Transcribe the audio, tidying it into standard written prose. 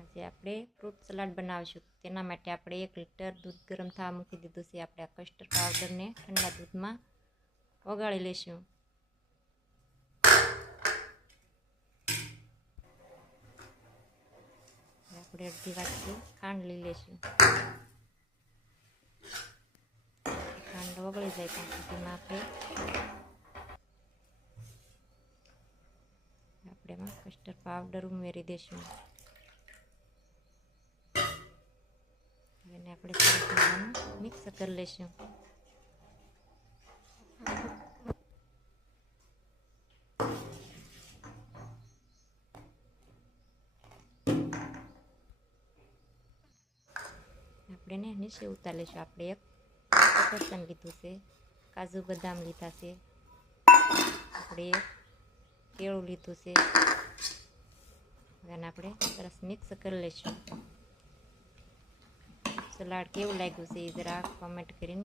આજે આપણે fruit salad બનાવીશું. તેના માટે આપણે 1 લીટર દૂધ ગરમ થવા મૂકી દીધું છે. આપણે આ કસ્ટર્ડ પાવડરને ઠંડા દૂધમાં ઓગાળી લઈશું. આપણે અડધી વાટકી ખાંડ લઈ લઈશું. ખાંડ ઓગળી જાય ત્યાં સુધીમાં આપણે એમાં કસ્ટર્ડ પાવડર ઉમેરી દઈશું. એને આપણે સરસ મજાનું મિક્સ કરી લઈશું. આપણે એને નીચે ઉતારી લઈશું. આપણે 1 સફરજન લીધું છે, કાજુ બદામ લીધા છે, આપણે 1 કેળું લીધું છે. એને આપણે સરસ મિક્સ કરી લઈશું. સલાડ કેવું લાગ્યું છે એ જરા કોમેન્ટ કરીને